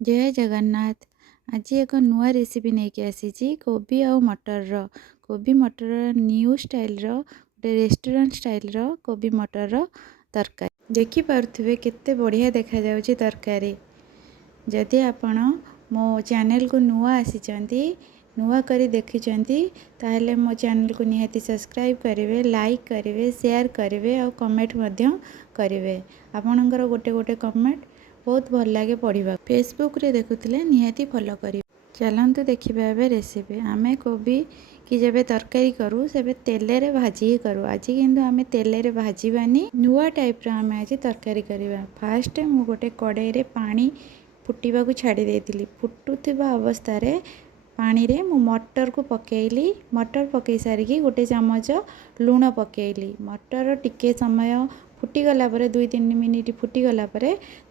जय जगन्नाथ। आज एक नुआ रेसिपी नहीं आसी कोबी आउ मटर कोबी मटर न्यू स्टाइल गोटे रेस्टोरेंट स्टाइल कोबी मटर तरकारी देखिपे केते बढ़िया देखा जाउची तरकारी। जदि आपण मो चैनल को नुआ आसी नुआ करी देखिचंती ताहले मो चैनल को निहाती सब्सक्राइब करेंगे, लाइक करेंगे, शेयर करेंगे और कमेंट मध्य करेंगे। आपणकर गोटे गोटे कमेंट बहुत भल लगे पढ़ा। फेसबुक रे देखुले निहाती फॉलो करें। चलतु देखा ए रेसिपी। आमे कोबी कि जब तरकारी करूँ से तेल रे भाजी ही करूँ। आज किंतु आमे तेल रे भाजबानी नुआ टाइप आम आज तरकारी करवा। फास्ट मु गोटे कड़ाई रे पानी फुटवा को छाड़ी देती। फुटुवा अवस्था रे पानी रे मु मटर को पकेली। मटर पकई सारिकी गोटे चामच लुण पकेली। मटर टिके समय फुटीगला 2-3 मिनिट फुटीगला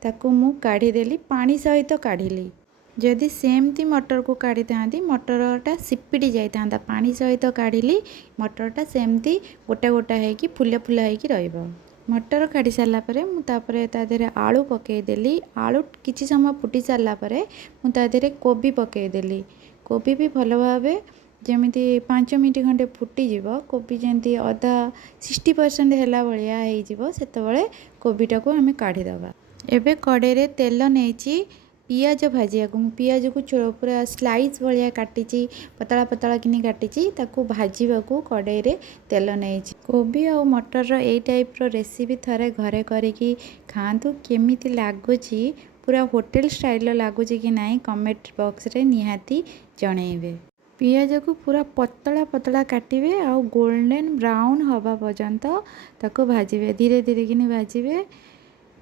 ताकू मु काढ़ीदेली पानी सहित काढ़िली। जदि सेमती मटर को काढ़ी था मटरटा सिपिड़ी जाता पानी सहित काढ़िली। मटरटा सेमती गोटा गोटा होगी फुला फुला होगी रहिबो। मटर काढ़ी सारा मुझे तादेहरे आलू पकईदेली। आलू किसी समय फुटी सारा मुझे कोबी पकईदेली। कोबी भी भल भाव जमीती 5 मिनट खंडे फुटीज कोबी जमी अधा 60% है भाया से कोबीटा को आम काढ़ीदे। एबे कड़े रे तेल नहीं पियाज भाजिया को पियाज को पूरा स्लाइस भाया काटी पतला पतला किनी काटी ताकू भाजवा को कड़े रे तेल नहीं। कोबी और मटर ए टाइप रो रेसिपी थरे घरे करिकी खातु केमिति लागुची पूरा होटल स्टाइल लगुच कि नहीं कमेंट बॉक्स रे निहाती जणेबे। पियाज को पूरा पतला पतला काटिबे आ गोल्डन ब्राउन हवा पर्यंत ताको भाजिबे। धीरे धीरे किनी भाजिबे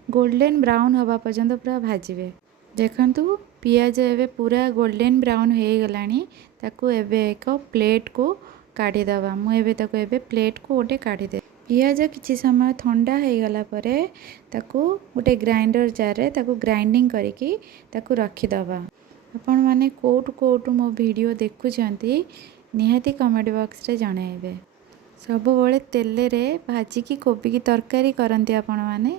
गोल्डन ब्राउन हवा पर्यंत पूरा भाजिबे। देखंतु पियाज एबे पूरा गोल्डन ब्राउन हो गलानी। ताको एबे एक प्लेट को काढ़ी दबा। मु एबे ताको एबे प्लेट को गोटे काढ़ी दे। पियाज किछि समय ठंडा हो गला परे ताको गोटे ग्राइंडर जार रे ताको ग्राइंडिंग करिकी ताको रखी दबा। आपण माने कोटु मो वीडियो देखुछंती निहाती कमेंट बॉक्स रे जणाइबे। सब बळे तेल रे भाजिकी कोबी की तरकारी करंती आपण माने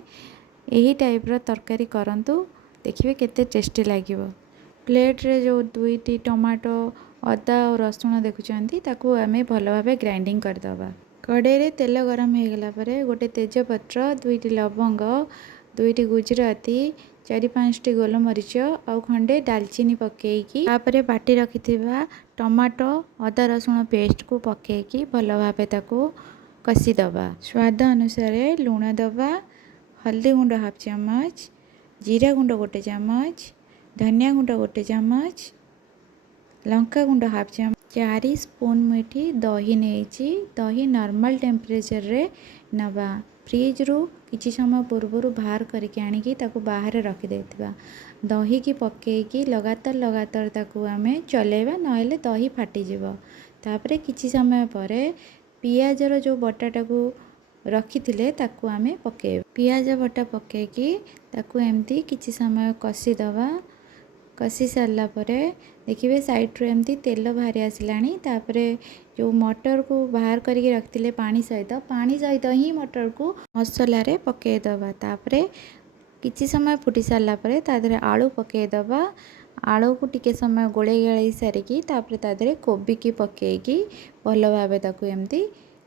यही टाइप रो तरकारी करंतु देखिए केते टेस्टी लागिवो। प्लेट रे जो 2टी टमाटो अदा और रसुण देखुछंती ताकू आमे भल भाबे ग्राइंडिंग कर दबा। कड़ाई रे तेल गरम हो गला परे गोटे तेजपत्र 2टी लवंग 2टी गुजराती 4-5टी गोलमरीच आउ खंडे दालचीनी पकेकी तापरे बाटी रखिथिबा टमाटो अदा रसुण पेस्ट को पकेकी भल भाबे ताकू कसी दबा। स्वाद अनुसार लूण दबा, हल्दी गुंड हाफ चम्मच, जीरा गुंड गोटे चम्मच, धनिया गुंड गोटे चम्मच, लंका गुंड हाफ चम्मच, 4 स्पून मुठी दही नहीं। दही नॉर्मल टेम्परेचर रे नबा। फ्रिज रु किछि समय पूर्व बाहर करके आनिकी ताकू बाहर रखी देथिबा। दही की पकेकी लगातार ताकू आमे चलेबा नहेले दही फाटी जिवो। तापरे किछि समय परे पियाज रो जो बटाटा को रखिथिले ताकू आमे पकेबा। पियाज बटा पकेकी ताकू एमती किछि समय कसी दबा। कसी सारा परे देखिए साइड रो एमती तेल बाहरी आसिलानी। तापरे जो मटर को बाहर करके रखिथिले पानी सहित ही मटर को मसला रे पके दबा। तापरे किछि समय फुटी सारा परे तादरे आलू पके दबा। आलू को टिके समय गोले गाई सारिकी तापरे तादरे कोबी की पकेकी भल भाबे ताकू एमती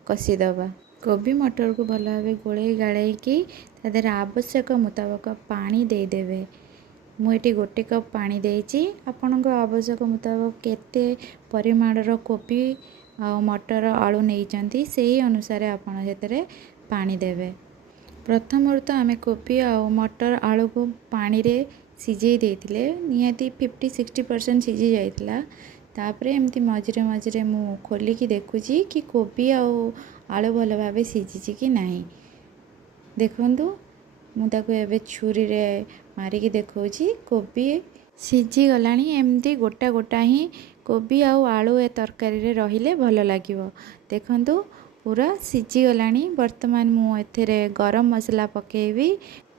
कसी दबा। कोबी मटर को भल भाबे गोले गाड़ेकी तादरे आवश्यक मुताबक पानी दे देबे। मुझे गोटे कप पानी देइछि। आपणको आवश्यक मुताबक केते परिमाणर कोबी आ मटर आलू नहीं से अनुसार आपण सेतरे पानी देवे। प्रथम तो आमे कोबी आ मटर आलू को पानी रे सिझे देथिले निहाती 50-60% सिझी जाइतिला। तापरे एमती मझिरे मझिरे मु खोलिकी देखुची कि कोबी आ आलू भल भाबे सिझिछि कि नाही। देखंतु मुझे एबे छुरी रे मारिकी देखौची कोबी सिझी गलानी। एमती गोटा गोटा ही कोबी आउ आलू ए तरकारी रे रहिले भल लागिवो। देखंतु पूरा सिझी गलानी। वर्तमान मु एथरे गरम मसला पकेबी।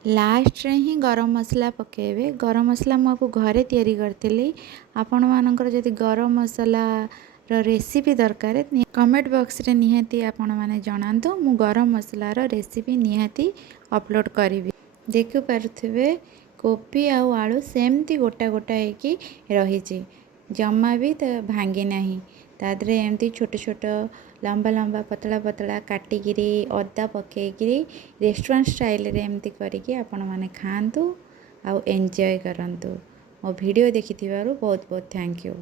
लास्ट रे ही गरम मसला पकेबे। गरम मसला मु आपको घरे तैयारी करथिली। आपण मानकर जदि गरम मसला रो रेसिपी दरकार कमेंट बॉक्स रे निहाती आपण माने जणांतु। मु गरम मसला रो रेसिपी निहाती अपलोड करिवि। देखि पारुथिबे କୋବି ଆଉ ଆଳୁ ସେମିତି ଗୋଟା ଗୋଟା ହେଇକି ରହିଛି, ଜମା ବି ଭାଙ୍ଗି ନାହିଁ। ତା ଦେହରେ ଏମିତି ଛୋଟ ଛୋଟ ଲମ୍ବା ଲମ୍ବା ପତଳା ପତଳା କାଟିକିରି ଅଦା ପକେଇକିରି ରେଷ୍ଟୁରାଣ୍ଟ ଷ୍ଟାଇଲ୍ରେ ଏମିତି କରିକି ଆପଣମାନେ ଖାଆନ୍ତୁ ଆଉ ଏନ୍ଜୟ କରନ୍ତୁ। ମୋ ଭିଡ଼ିଓ ଦେଖିଥିବାରୁ ବହୁତ ବହୁତ ଥ୍ୟାଙ୍କ ୟୁ।